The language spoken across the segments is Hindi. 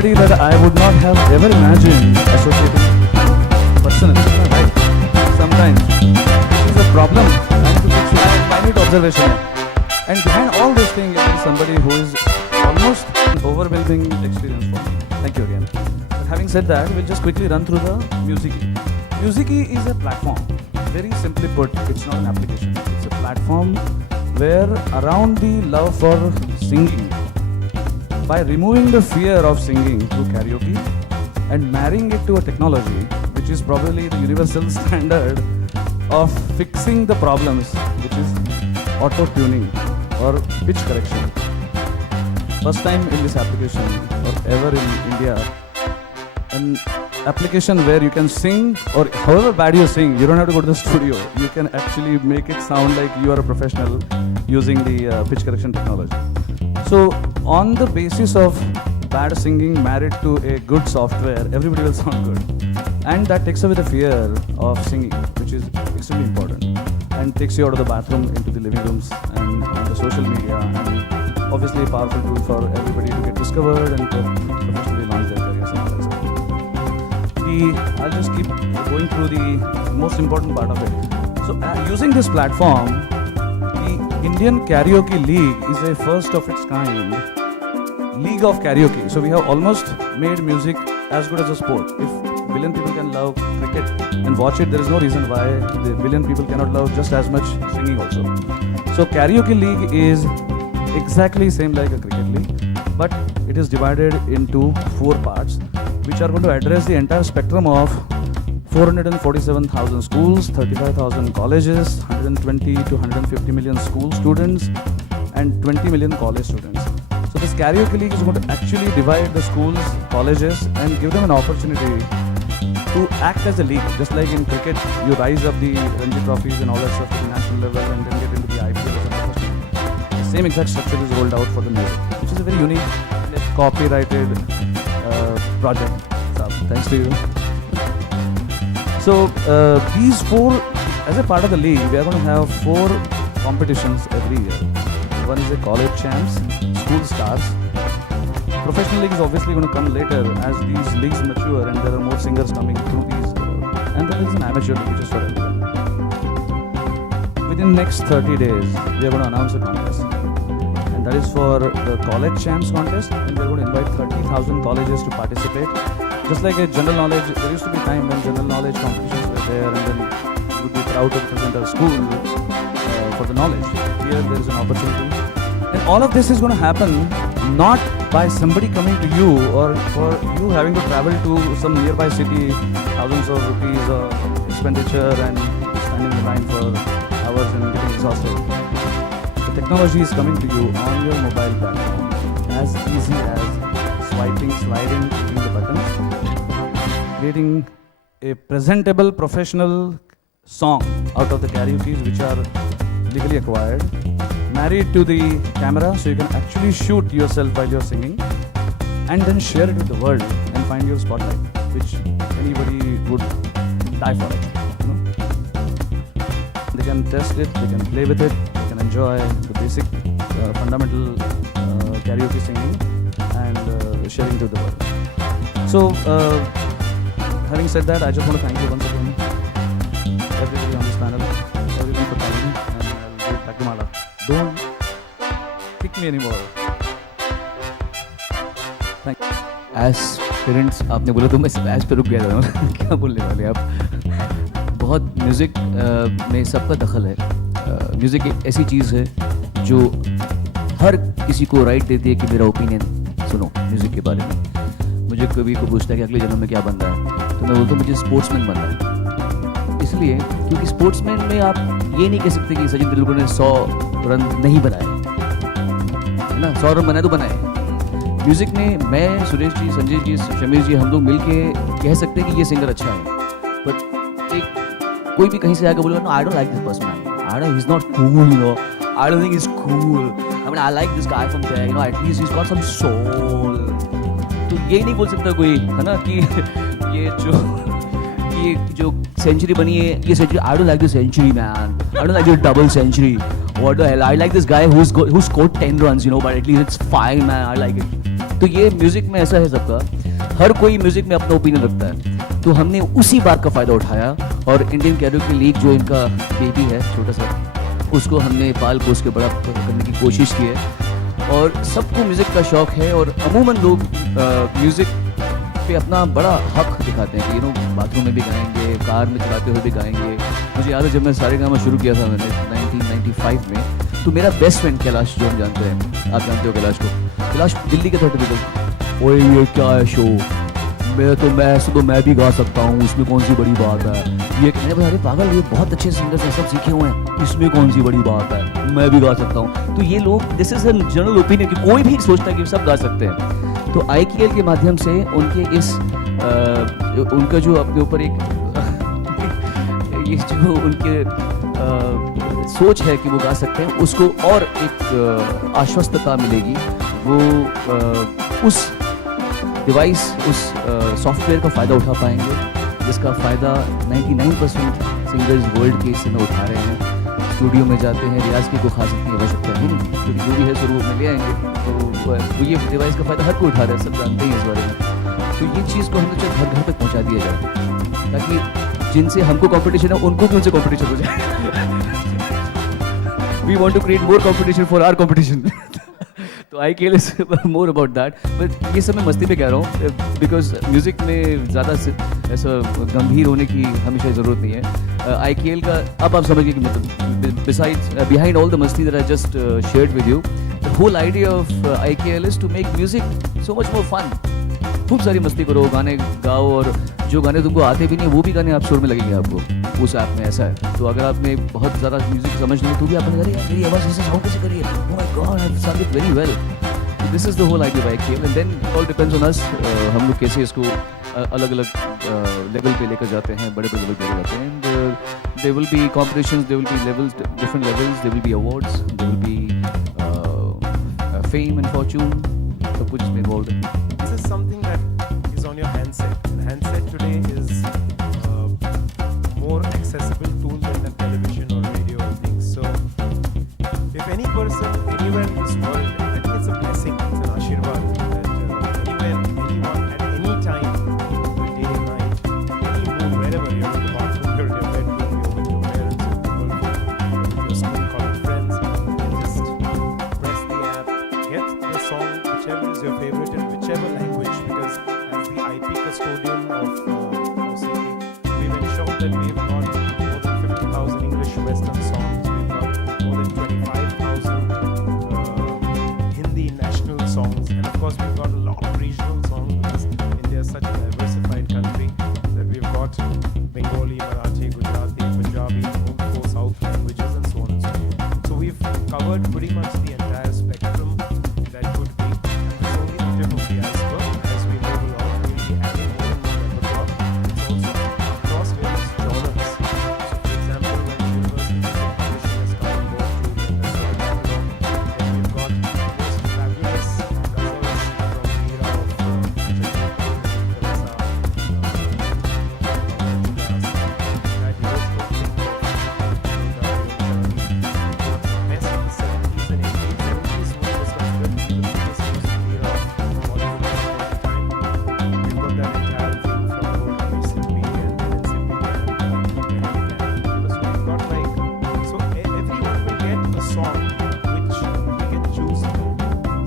somebody that I would not have ever imagined associating personally. Right? Sometimes it is a problem and to fix it, minute observation. And behind all this thing is somebody who is almost an overwhelming experience for me. Thank you again. But having said that, we'll just quickly run through the Musiki. Musiki is a platform. Very simply put, it's not an application. It's a platform where around the love for singing, by removing the fear of singing through karaoke and marrying it to a technology which is probably the universal standard of fixing the problems, which is auto-tuning or pitch correction. First time in this application or ever in India, an application where you can sing, or however bad you sing, you don't have to go to the studio. You can actually make it sound like you are a professional using the pitch correction technology. So on the basis of bad singing married to a good software, everybody will sound good. And that takes away the fear of singing, which is extremely important, and takes you out of the bathroom into the living rooms and on the social media, and obviously a powerful tool for everybody to get discovered and professionally launch their careers and all that stuff. I'll just keep going through the most important part of it. So using this platform, the Indian Karaoke League is a first of its kind league of karaoke. So we have almost made music as good as a sport. If billion people can love cricket and watch it, there is no reason why the billion people cannot love just as much singing also. So Karaoke League is exactly same like a cricket league, but it is divided into 4 parts, which are going to address the entire spectrum of 447,000 schools, 35,000 colleges, 120 to 150 million school students, and 20 million college students. So this Karaoke League is going to actually divide the schools, colleges, and give them an opportunity to act as a league. Just like in cricket, you rise up the Ranji trophies and all that stuff to the national level and then get into the IPL as a professional. The same exact structure is rolled out for the music, which is a very unique, copyrighted project. So, thanks to you. So these 4, as a part of the league, we are going to have 4 competitions every year. One is a college champs, school stars. Professional league is obviously going to come later as these leagues mature and there are more singers coming through these. And then there is an amateur league, which is for everyone. Within the next 30 days, we are going to announce a contest. And that is for the college champs contest, and we are going to invite 30,000 colleges to participate. Just like a general knowledge, there used to be time when general knowledge competitions were there, and then we would be proud to represent our school for the knowledge. Here there is an opportunity. And all of this is going to happen not by somebody coming to you or for you having to travel to some nearby city, thousands of rupees of expenditure and standing in line for hours and getting exhausted. The technology is coming to you on your mobile platform, as easy as swiping, sliding, clicking the buttons, creating a presentable professional song out of the karaoke's which are legally acquired, married to the camera so you can actually shoot yourself while you're singing, and then share it with the world and find your spotlight, which anybody would die for it. You know? They can test it, they can play with it, they can enjoy the basic fundamental karaoke singing and sharing to the world. So having said that, I just want to thank you once again, everybody on this panel, everyone for coming, and I'll give it back to Mala. Don't kick me anymore. Thank you. Aspirants आपने बोला तो मैं एज पे रुक गया था क्या बोलने वाले आप. बहुत म्यूज़िक में सबका दखल है. म्यूज़िक एक ऐसी चीज़ है जो हर किसी को राइट देती है कि मेरा ओपिनियन सुनो म्यूज़िक के बारे में. मुझे कभी को पूछता है कि अगले जन्म में क्या बनना है, तो मैं बोलता हूँ मुझे स्पोर्ट्समैन बनना है. इसलिए क्योंकि स्पोर्ट्समैन में आप ये नहीं कह सकते कि सचिन तेंदुलकर ने 100 रन नहीं बनाए, है ना. 100 रन बनाए तो बनाए. म्यूज़िक में मैं, सुरेश जी, संजय जी, शमीर जी, हम लोग मिलके कह सकते हैं कि ये सिंगर अच्छा है. बट एक कोई भी कहीं से आकर बोलेगा no I don't like this person, I don't, he is not cool, you know, I don't think he is cool, I mean I like this guy from there, you know, at least he is got some soul. तो ये नहीं बोल सकता कोई, है ना, कि ये जो सेंचुरी बनी है, ये century, I don't like this century man, I don't like this double century, what the hell, I like this guy who scored 10 runs, you know, but at least it's fine man, I like it. तो ये म्यूज़िक में ऐसा है सबका, हर कोई म्यूज़िक में अपना ओपिनियन रखता है। तो हमने उसी बात का फ़ायदा उठाया और इंडियन कैरोके लीग जो इनका बेबी है छोटा सा, उसको हमने पाल पोस के बड़ा करने की कोशिश की है। और सबको म्यूज़िक का शौक़ है और अमूमन लोग म्यूज़िक पे अपना बड़ा हक दिखाते हैं कि यू नो बाथरूम में भी गाएंगे, कार में चलाते हुए भी गाएंगे। मुझे याद है जब मैं सारेगामा शुरू किया था मैंने 1995 में, तो मेरा बेस्ट फ्रेंड कैलाश, जो हम जानते हैं, आप जानते हो कैलाश को, कैलाश दिल्ली के थोड़े बिल्कुल, ओए ये क्या है शो, मैं भी गा सकता हूँ, इसमें कौन सी बड़ी बात है। ये मैंने बोला अरे पागल, ये बहुत अच्छे सिंगर्स हैं, सब सीखे हुए हैं, इसमें कौन सी बड़ी बात है, मैं भी गा सकता हूँ। तो ये लोग, this is an general opinion कि कोई भी सोचता है कि सब गा सकते हैं। तो IKL के माध्यम से उनके इस उनका जो अपने ऊपर एक ये जो उनके सोच है कि वो गा सकते हैं, उसको और एक आश्वस्तता मिलेगी। वो उस डिवाइस, उस सॉफ्टवेयर का फ़ायदा उठा पाएंगे जिसका फ़ायदा 99% सिंगर्स वर्ल्ड के इस समय उठा रहे हैं। स्टूडियो में जाते हैं, रियाज की कोई खास इतनी आवश्यकता है नहीं, क्योंकि जो भी है शुरू में ले आएंगे। तो ये डिवाइस का फ़ायदा हर कोई उठा रहा है, सब जानते हैं इस बारे में। तो ये चीज़ को हमें जो घर घर तक पहुँचा दिया जाए, ताकि जिनसे हमको कंपटीशन है उनको भी उनसे कंपटीशन हो जाए। We want to create more competition for our competition. तो IKL is more about that. But ये सब मैं मस्ती में कह रहा हूँ, बिकॉज म्यूज़िक में ज़्यादा ऐसा गंभीर होने की हमेशा ज़रूरत नहीं है। IKL का अब आप समझिए कि मतलब बिसाइड्स बिहाइंड ऑल द मस्ती that I just shared with you, the whole idea of IKL is to make music so much more fun. खूब सारी मस्ती करो, गाने गाओ, और जो गाने तुमको आते भी नहीं वो भी गाने आप सुर में लगेंगे आपको उस ऐप में। ऐसा है, तो अगर आपने बहुत ज़्यादा म्यूजिक समझ नहीं तो भी आपने अरे यार मेरी आवाज़ ऐसे साउंड कैसे करिए, oh my god I have song it very well. This is the whole idea of IKL, and then all depends on us, हम लोग कैसे इसको अलग अलग लेवल पे लेकर जाते हैं, बड़े बड़े लेवल पे लेकर जाते हैं। And there will be competitions, there will be levels, different levels, there will be awards, there will be fame and fortune, सब कुछ इसमें इन्वॉल्व है। This is something that is on your handset. And handset today is more accessible tool than the television or radio or things. So, if any person anywhere in this world, I think it's a blessing, it's an ashirwad that anywhere, anyone, at any time, day, night, any mood, wherever you're in the bathroom, you're in your bedroom, you're with your parents, you're with your girlfriend, you're with your school college friends, you just press the app, get the song, whichever is your favorite in whichever language, because as the IP custodian of OCT, we've ensured that we've got more than 50,000 English Western songs, we've got more than 25,000 Hindi national songs, and of course we've got a lot of regional songs because India is such a diversified country that we've got Bengali, Marathi, Gujarati, Punjabi, four South languages, and so on and so forth. So we've covered pretty much the entire spectrum that could be, and this is only the tip of the iceberg. As we move along, we'll be adding more and more repertoire. It's also across various genres. So for example, when Universal Music Publishing has come on board to the then we've got the most fabulous ghazals from the era of Chakki, Kalasa, that Europe thing best of the 70s and 80s. 70s was considered to be the biggest music era of Bollywood at the time. We've got that entire thing from the whole Sippy and Sippy and so we've got like, so everyone will get a song which we can choose from.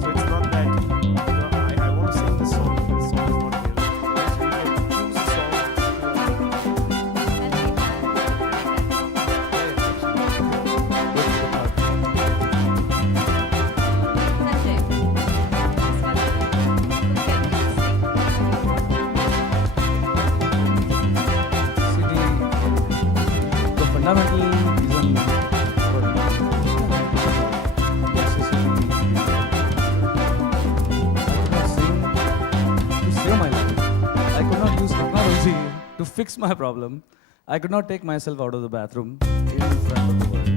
So it's not that, you know, I want to sing this song, this song is not real. So you can choose a song. See, the fundamental reason for accessibility, I could not sing to save my life. I could not use technology to fix my problem. I could not take myself out of the bathroom in front of the world.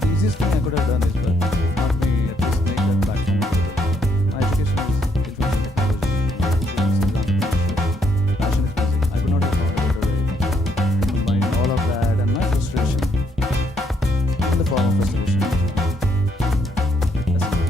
The easiest thing I could have done is, but if not me, at least make that platform available. My education is information technology, physics, entrepreneurship, passion is music. I could not have thought about a way to combine all of that and my frustration in the form of a solution. That's it.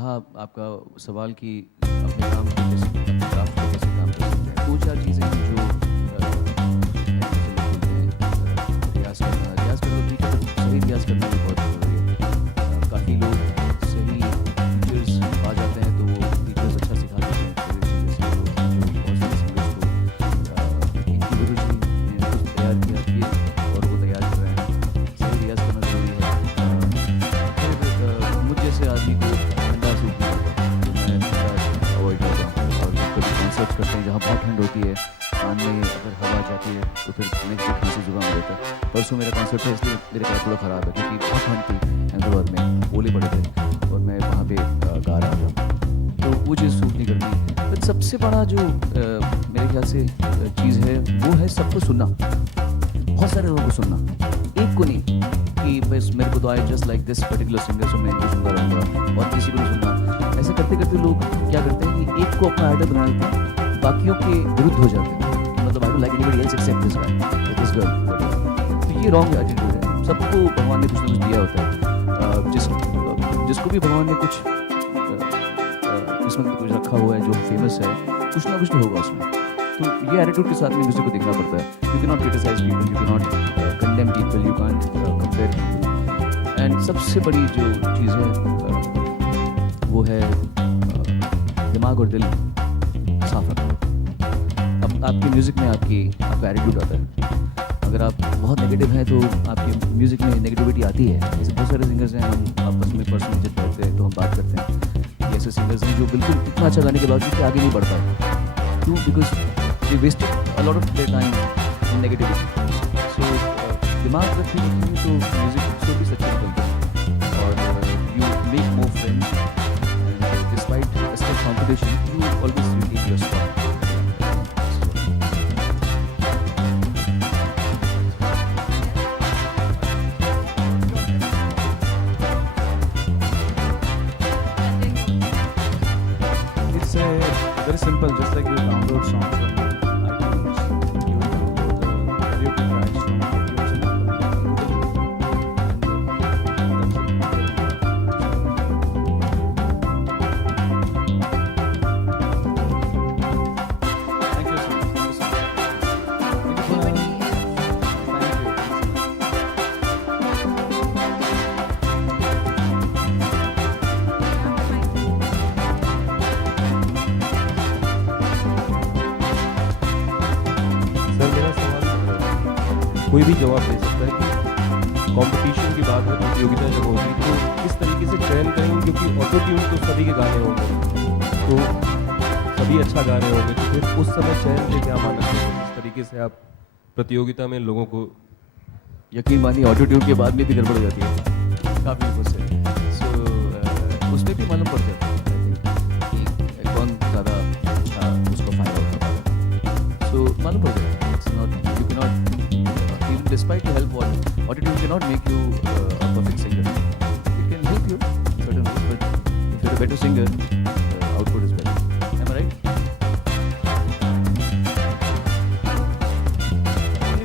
रहा आपका सवाल कि अपने काम को कैसे, अपने क्राफ्ट को कैसे काम कर सकते हैं, 2-4 चीज़ें हैं जो जैसे लोग बोलते हैं रियाज़ करना तो ठीक है, पर सही रियाज़ करना भी बहुत ज़रूरी है। काफ़ी लोग सही टीचर्स आ जाते हैं तो वो टीचर्स अच्छा सिखा देते हैं, जैसे जो बहुत सारे सिंगर्स को इनकी गुरुजी ने कुछ तैयार किया और वो तैयार कर रहे हैं। सही रियाज़ करना ज़रूरी है। फिर मुझ जैसे आदमी को ठंडा सूट नहीं होता, तो मैं ठंडा अवॉइड करता हूँ। और कभी कॉन्सर्ट्स करते हैं जहाँ बहुत ठंड होती है, कान में अगर हवा जाती है तो फिर नेक्स्ट डे खांसी जुकाम हो जाता है। परसों मेरा कॉन्सर्ट था इसलिए मेरे गला थोड़ा ख़राब है क्योंकि बहुत ठंड थी, अहमदाबाद में ओले पड़े थे और मैं वहाँ पे गा रहा था, तो वो चीज़ सूट नहीं करती। बट सबसे बड़ा जो मेरे ख्याल से चीज़ है वो है सबको सुनना, बहुत सारे लोगों को सुनना, एक को नहीं कि बस मेरे को तो I just like this particular singer so मैं इनको सुनता रहूँगा और किसी को नहीं सुनना। ऐसे करते करते लोग क्या करते हैं कि एक को अपना आइडल बना लेते हैं, बाकियों के विरुद्ध हो जाते हैं, मतलब आई don't like anybody else except this guy this girl. तो ये रॉन्ग एटीट्यूड है। सबको भगवान ने कुछ ना कुछ दिया होता है, जिसको भी भगवान ने कुछ किस्मत में कुछ रखा हुआ है जो फेमस है, कुछ ना कुछ तो होगा उसमें। तो ये एटीट्यूड के साथ में म्यूजिक को देखना पड़ता है। You can not criticise people, you can not condemn people, you can compare people. And सबसे बड़ी जो चीज़ है वो है दिमाग और दिल साफ रखना। अब आपके म्यूज़िक में आपका एटीट्यूड आता है। अगर आप बहुत नेगेटिव हैं तो आपके म्यूज़िक में नेगेटिविटी आती है। जैसे बहुत सारे सिंगर्स हैं, हम आपस में पर्सनली जब बैठते हैं तो हम बात करते हैं कि ऐसे सिंगर्स हैं जो बिल्कुल इतना अच्छा गाने के बावजूद भी आगे नहीं बढ़ पाए। क्यों? Because they wasted a lot of their time in negativity. So दिमाग रखने के लिए तो म्यूज़िक से भी सच्चे निकलते हैं और you make more friends and despite state competition you always retain your spot. It's very simple, just like you download songs from iTunes, you download the karaoke tracks from iTunes and thank you so much. Thank you so much. Thank you for thank you. Sir मेरा सवाल कोई भी जवाब दे सकता है कि कंपटीशन की बात है, प्रतियोगिता जब होगी तो किस तरीके से चयन करेंगे, क्योंकि ऑटो ट्यून तो सभी के गाने होंगे, तो सभी अच्छा गा रहे होंगे, तो फिर उस समय चयन के क्या मानक है, किस तरीके से आप प्रतियोगिता में लोगों को यकीन मानिए ऑटो ट्यून के बाद में भी गड़बड़ हो जाती है काफ़ी लोगों से। सो उसमें भी मालूम पड़ जाता है आई थिंक कि कौन ज़्यादा अच्छा उसको फाइंड आउट कर पाएगा। सो मालूम पड़ जाता है। It's not you can not even despite to help auto tune can not make you a perfect singer. It can help you certain ways, but if you are a better singer output is better. Am I right?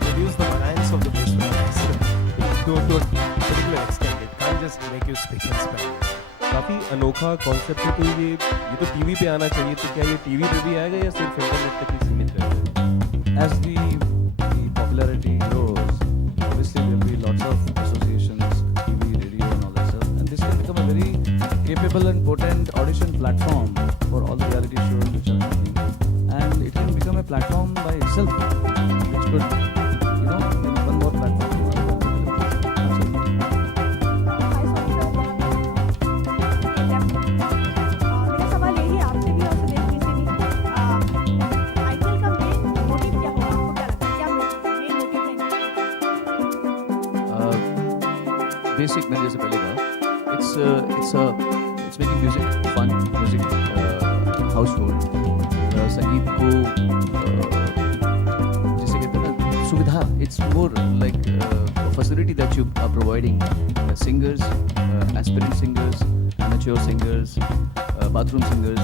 reduce the variance of the bass to a particular extent. It can't just make you speak in Spanish. काफ़ी अनोखा कॉन्सेप्ट है, तो ये तो टीवी पे आना चाहिए, तो क्या ये टीवी पे भी आएगा या सिर्फ इंटरनेट तक ही सीमित रहेगा? As the popularity grows, obviously there will be lots of associations, TV, radio, and all that stuff, and this can become a very capable and potent audition platform for all the reality shows which are happening, and it can become a platform by itself, which could, be one more platform. Absolutely. मेरा सवाल यही है आपसे भी और सुदेश जी से भी, आईपीएल का मेन मोटिव क्या होगा? आपको क्या लगता है, क्या मेन मोटिव है? बेसिक मैंने जैसे पहले कहा, it's making music fun, music household, संगीत को जिसे कहते हैं ना सुविधा, it's more like facility that you are providing singers, aspirant singers, amateur singers, bathroom singers.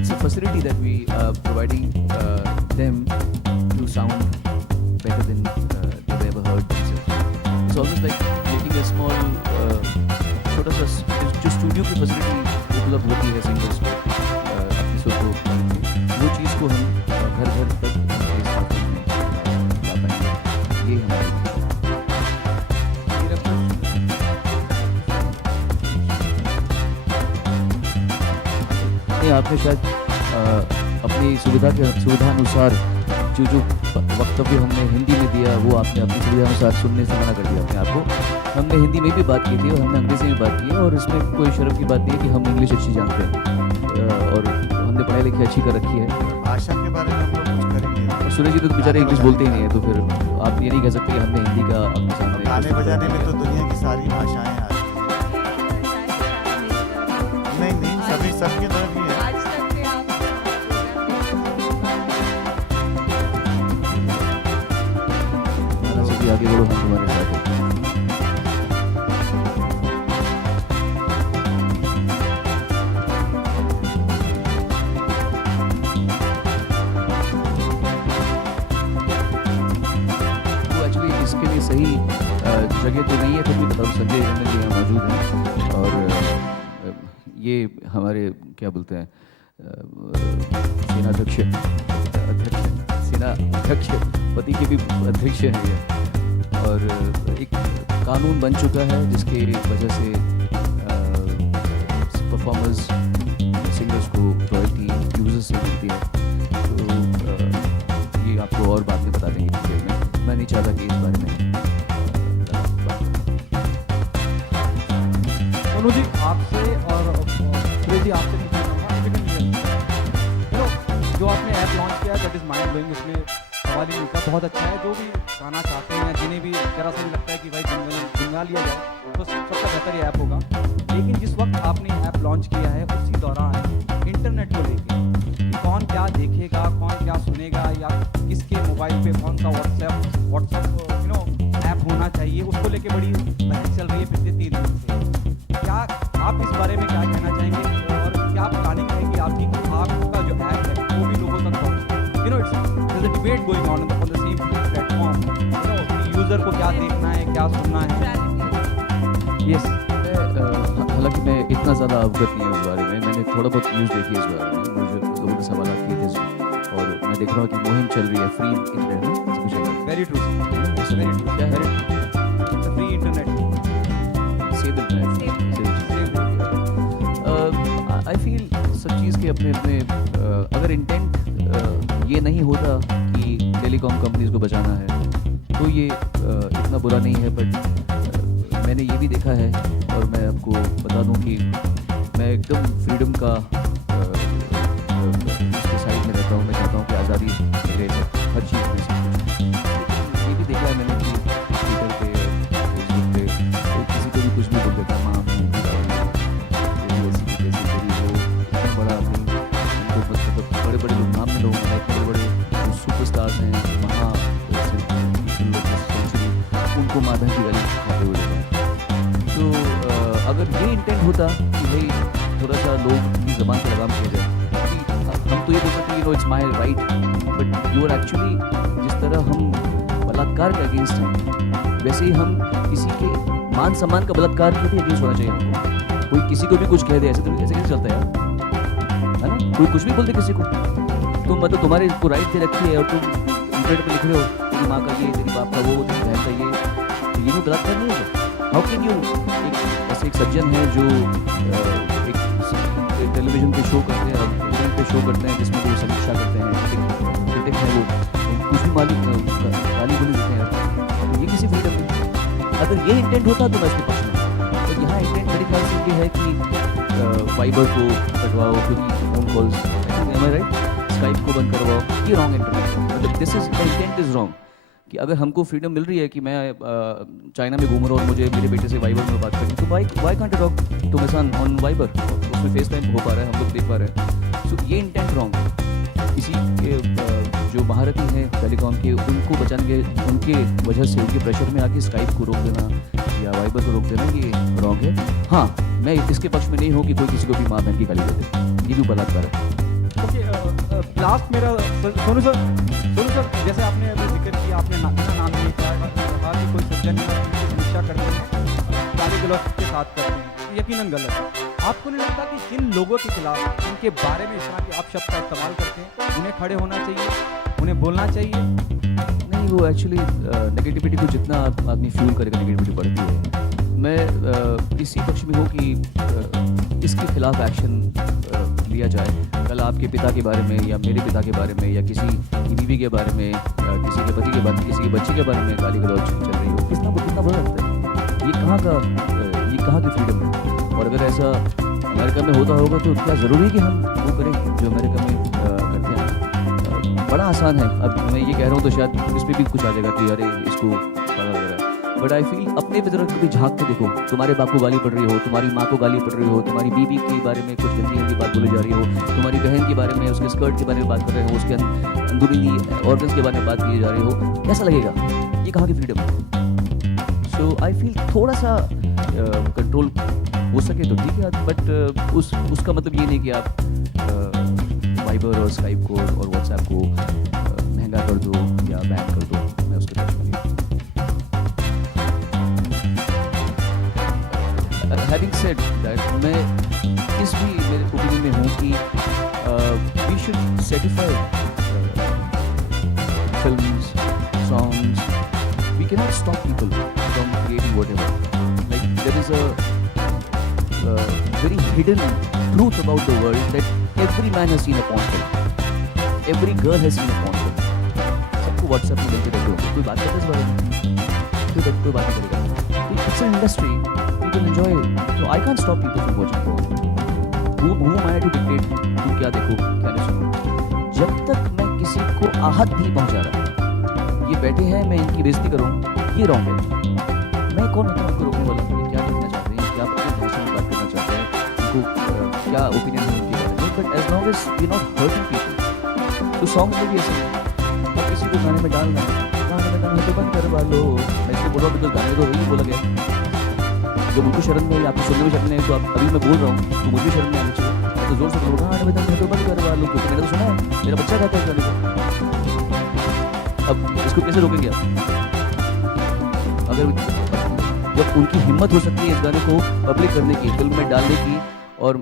It's a facility that we are providing them to sound better than they've ever heard themselves. It's almost like making a small छोटा सा जो स्टूडियो की फैसिलिटी उपलब्ध होती है सिंगर्स को अपने सुर को बनाने की, वो चीज़ को हम घर घर तक उनके स्मार्टफोन में ला पाएंगे। ये हमारी मेरा प्रश्न नहीं, आपने शायद अपनी सुविधानुसार जो वक्तव्य हमने हिंदी में दिया वो आपने अपनी सुविधानुसार सुनने से मना कर दिया अपने आप को। हमने हिंदी में भी बात की थी और हमने अंग्रेज़ी में बात की है, और इसमें कोई शर्म की बात नहीं है कि हम इंग्लिश अच्छी जानते हैं और हमने पढ़ाई लिखाई अच्छी कर रखी है। भाषा के बारे में हम लोग कुछ करेंगे। और सूरज जी तो बेचारे इंग्लिश बोलते ही नहीं है, तो फिर आप ये नहीं कह सकते कि हमने हिंदी का अपने सामने गाने बजाने में तो दुनिया की सारी भाषाएं आती हैं। नहीं सभी सबकी तरफ ही है। सभी आगे बढ़ो, हम तुम्हारे साथ हैं। तो एक्चुअली इसके लिए सही जगह तो नहीं है, फिर भी बताओ संजय एमएल जी यहाँ मौजूद हैं और ये हमारे क्या बोलते हैं सेनाध्यक्ष सेनाध्यक्ष पति के भी अध्यक्ष हैं ये, और एक कानून बन चुका है जिसके वजह से परफॉर्मर्स सिंगर्स को रॉयल्टी यूजर्स से मिलती है। तो ये आपको और बाद में बता देंगे डिटेल में, मैं नहीं चाहता कि इस बारे में सोनू जी आपसे और सुरेश जी आपसे पूछना चाहूँगा, जो आपने ऐप लॉन्च किया दैट इज़ माइंड ब्लोइंग, इसमें सवाल ही नहीं का बहुत अच्छा है। जो भी गाना चाहते हैं, जिन्हें भी जरा सा भी लगता है कि भाई गुनगा लिया जाए तो सबसे बेहतर ये ऐप होगा। लेकिन जिस वक्त आपने ऐप लॉन्च किया है उसी दौरान इंटरनेट को लेके कि कौन क्या देखेगा, कौन क्या सुनेगा, या किसके मोबाइल पे कौन सा व्हाट्सएप ऐप होना चाहिए, उसको लेके बड़ी बहस चल रही है पिछले 3 दिन से। क्या आप इस बारे में क्या कहना चाहेंगे और क्या प्लानिंग है कि आपकी आपका जो ऐप है वो भी लोगों तक पहुंचे? It's debate going on the same platform, user को क्या देखना है, क्या सुनना है। यस, हालांकि मैं इतना ज़्यादा अवगत नहीं हूँ इस बारे में, मैंने थोड़ा बहुत न्यूज़ देखी है इस बारे में, मुझे लोगों के सवाल किए थे इसमें, और मैं देख रहा हूँ कि मुहिम चल रही है फ्री इंटरनेट में, ऐसा कुछ है। वेरी ट्रू, वेरी ट्रू, क्या है? Free internet, save internet, I feel सब चीज़ के अपने अपने अगर इंटेंट ये नहीं होता कि टेलीकॉम कंपनीज को बचाना है तो ये इतना बुरा नहीं है। बट मैंने ये भी देखा है, और मैं आपको बता दूं कि मैं एकदम फ्रीडम का उसके साइड में रहता हूँ। मैं चाहता हूँ कि आज़ादी मिले हर चीज़ में सब कुछ। लेकिन ये भी देखा है मैंने कि ट्विटर पे, फेसबुक पे तो किसी को भी कुछ भी बोल देता, माँ मैं ऐसी की तैसी तेरी वो इतना बड़ा नहीं, उनको मतलब बड़े बड़े लोग नाम में लोग हैं, बड़े बड़े सुपरस्टार्स हैं, महा सेंचुरी, उनको माधव की गली खाते हुए देखा है। तो अगर ये इंटेंट होता कि भाई थोड़ा सा लोग की ज़बान से लगाम किया जाए, हम तो ये बोल सकते हैं it's my right, but you are actually जिस तरह हम बलात्कार के अगेंस्ट हैं वैसे ही हम किसी के मान सम्मान का बलात्कार के भी अगेंस्ट होना चाहिए हमको। कोई किसी को भी कुछ कह दे ऐसे तो कैसे चलता है यार, है ना? कोई कुछ भी बोल दे किसी को, तुम मतलब तुम्हारे को राइट दे रखी है और तुम इंटरनेट पे लिख रहे हो तेरी माँ का ये, तेरी बाप का वो, तेरी बहन का ये, तो ये भी बलात्कार नहीं है? हाउ कैन यू ऐसे एक सज्जन है जो एक टेलीविजन पे शो करते हैं, इंटरनेट पे शो करते हैं जिसमें वो समीक्षा करते हैं, क्रिटिक है, वो कुछ भी मालिक गाली बोली देते हैं, तो ये किसी फ्रीडम में अगर ये इंटेंट होता तो मैं इसके पक्ष में। तो यहाँ इंटेंट मेरे ख्याल से ये है कि वाइबर को कटवाओ क्योंकि phone calls, M I right, Skype को बंद करवाओ, ये रॉन्ग इंटरनेट है। मतलब this is the intent is wrong कि अगर हमको फ्रीडम मिल रही है कि मैं चाइना में घूम रहा हूँ और मुझे मेरे बेटे से वाइबर में बात करनी, तो why can't talk to my son on Viber, उसमें फेस टाइम हो पा रहा है, हम लोग देख पा रहे हैं। सो ये इंटेंट रॉन्ग है। किसी के जो महारथी हैं टेलीकॉम के, उनको बचाने के उनके वजह से उनके प्रेशर में आके स्काइप को रोक देना या वाइबर को रोक देना, ये रॉन्ग है। हाँ, मैं इसके पक्ष में नहीं हूँ कि कोई किसी को भी माँ बहन की गाली देते, ये भी बलात्कार है। ओके, लास्ट मेरा सोनू सर जैसे आपने अभी जिक्र किया, आपने नाम नहीं कहा कि कोई सज्जन है उनकी समीक्षा करते हैं, गाली गलौज के साथ करते हैं, तो यकीनन गलत है। आपको नहीं लगता कि जिन लोगों के खिलाफ, उनके बारे में इस तरह के अपशब्द का इस्तेमाल करते हैं, उन्हें खड़े होना चाहिए, उन्हें बोलना चाहिए? नहीं, वो एक्चुअली नेगेटिविटी को जितना आदमी फ्यूल करेगा नेगेटिविटी बढ़ती है। मैं इसी पक्ष में हूँ कि इसके खिलाफ एक्शन लिया जाए। कल आपके पिता के बारे में या मेरे पिता के बारे में या किसी की बीवी के बारे में या किसी के पति के बारे में, किसी के बच्चे के बारे में गाली गलौज चल रही हो, कितना बुरा लगता है। ये कहाँ की फ्रीडम है? और अगर ऐसा अमेरिका में होता होगा तो क्या ज़रूरी कि हम वो करें जो अमेरिका में करते हैं? बड़ा आसान है। अब मैं ये कह रहा हूँ तो शायद इस पर भी कुछ आ जाएगा कि अरे इसको बड़ा लग रहा है, बट आई फील अपने पे जरा कभी झांक के देखो। तुम्हारे बाप को गाली पड़ रही हो, तुम्हारी माँ को गाली पड़ रही हो, तुम्हारी बीवी के बारे में कुछ गंदी गंदी बात बोली जा रही हो, तुम्हारी बहन के बारे में, उसके स्कर्ट के बारे में बात कर रहे हो, उसके अंदरूनी ऑर्गन्स के बारे में बात की जा रही हो, कैसा लगेगा? ये कहाँ की फ्रीडम है? सो आई फील थोड़ा सा कंट्रोल हो सके तो ठीक है, बट उसका मतलब ये नहीं कि आप वाइबर और स्काइप को और व्हाट्सएप को महंगा कर दो या बैन कर दो। मैं उसके पक्ष में नहीं हूँ। Having said that, मैं इस भी मेरे ओपिनियन में हूँ कि we should certify films, songs. We cannot stop people from creating whatever. Like there is a very hidden truth about the world that every man has seen a porn film. Every girl has seen a porn film. सबको WhatsApp में मिलते रहते होंगे। कोई बात करता है इस बारे में? कोई बात नहीं करेगा। It's an industry. People enjoy it. So I can't stop people from watching porn. Who am I to dictate तुम क्या देखो क्या नहीं सुनो? जब तक मैं किसी को आहत नहीं पहुंचा रहा, ये बैठे हैं मैं इनकी बेइज्जती करूं, ये रॉन्ग है। मैं कौन होता हूं उनको रोकने वाला? ये क्या देखना चाहते हैं, क्या अपनी भाषा में बात करना चाहते हैं, उनको क्या ओपिनियन है उनके बारे में। But as long as we not hurting people, तो सॉन्ग में भी ऐसे और किसी को गाने में डालना है तो बंद करवा लो। मैं इसलिए बोल रहा हूँ बिकॉज गाने तो वही बोला गया। जब उनको शर्म नहीं, आपको सुनने में शर्म नहीं है, तो आप अभी मैं बोल रहा हूँ तो मुझे शर्म नहीं आनी चाहिए। मैं तो जोर से बोल रहा हूँ तो बंद करवा लो, क्योंकि मैंने तो सुना है, मेरा बच्चा गाता है इस गाने को। अब इसको कैसे रोकेंगे आप? अगर जब उनकी हिम्मत हो सकती है इस गाने को पब्लिक करने की, फिल्म में डालने की, और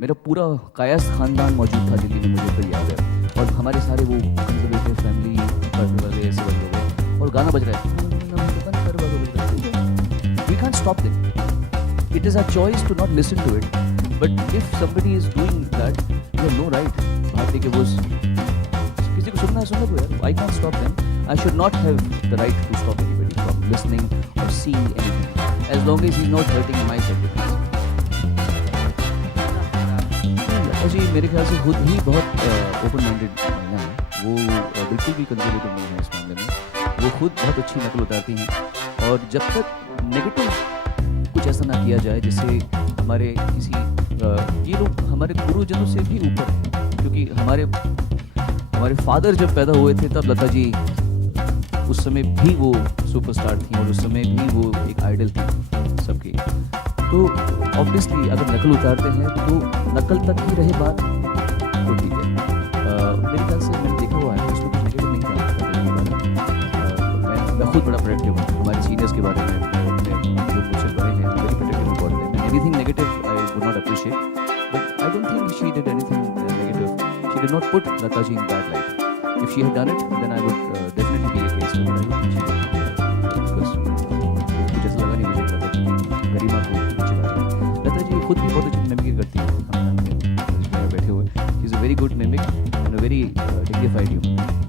मेरा पूरा कायस्थ खानदान मौजूद था दिल्ली में, मुझे तो याद है, और हमारे सारे वो कंजर्वेटिव फैमिली पढ़ने वाले ऐसे बंद हो गए, और गाना बज रहा है, we can't stop them. It is our choice to not listen to it. But if somebody is doing that, you have no right. बात है कि वो किसी को सुनना है सुनने दो यार. I can't stop them. I should not have the right to stop anybody from listening or seeing anything, as long as he's not hurting my sentiments. जी मेरे ख्याल से खुद ही बहुत ओपन माइंडेड महिला है, वो बिल्कुल भी कंजर्वेटिव नहीं है इस मामले में। वो खुद बहुत अच्छी नकल उतारती हैं, और जब तक नेगेटिव कुछ ऐसा ना किया जाए जिससे हमारे किसी ये लोग हमारे गुरुजनों से भी ऊपर हैं, क्योंकि हमारे फादर जब पैदा हुए थे तब लता जी उस समय भी वो सुपरस्टार थी, और उस समय भी वो एक आइडल थी सबकी। तो ऑब्वियसली अगर नकल उतारते हैं तो नकल तक ही रहे बात तो ठीक है। मेरे ख्याल से मैंने देखा हुआ है, उसमें कुछ नेगेटिव नहीं था। मैं खुद बड़ा प्रोटेक्टिव हूँ हमारे सीनियर्स के बारे में, जो मुझसे बड़े हैं, very protective about them. Anything negative I would not appreciate, but I don't think she did anything negative. She did not put Lata ji in that light. If she had done it then I would definitely be against it, but I don't think मुझे ऐसा लगा नहीं मुझे लता जी की गरिमा को नीचे ला रही है। लता जी खुद भी बहुत अच्छी मिमिक्री करती है, हम बैठे हुए, she is a very good mimic and a very dignified human.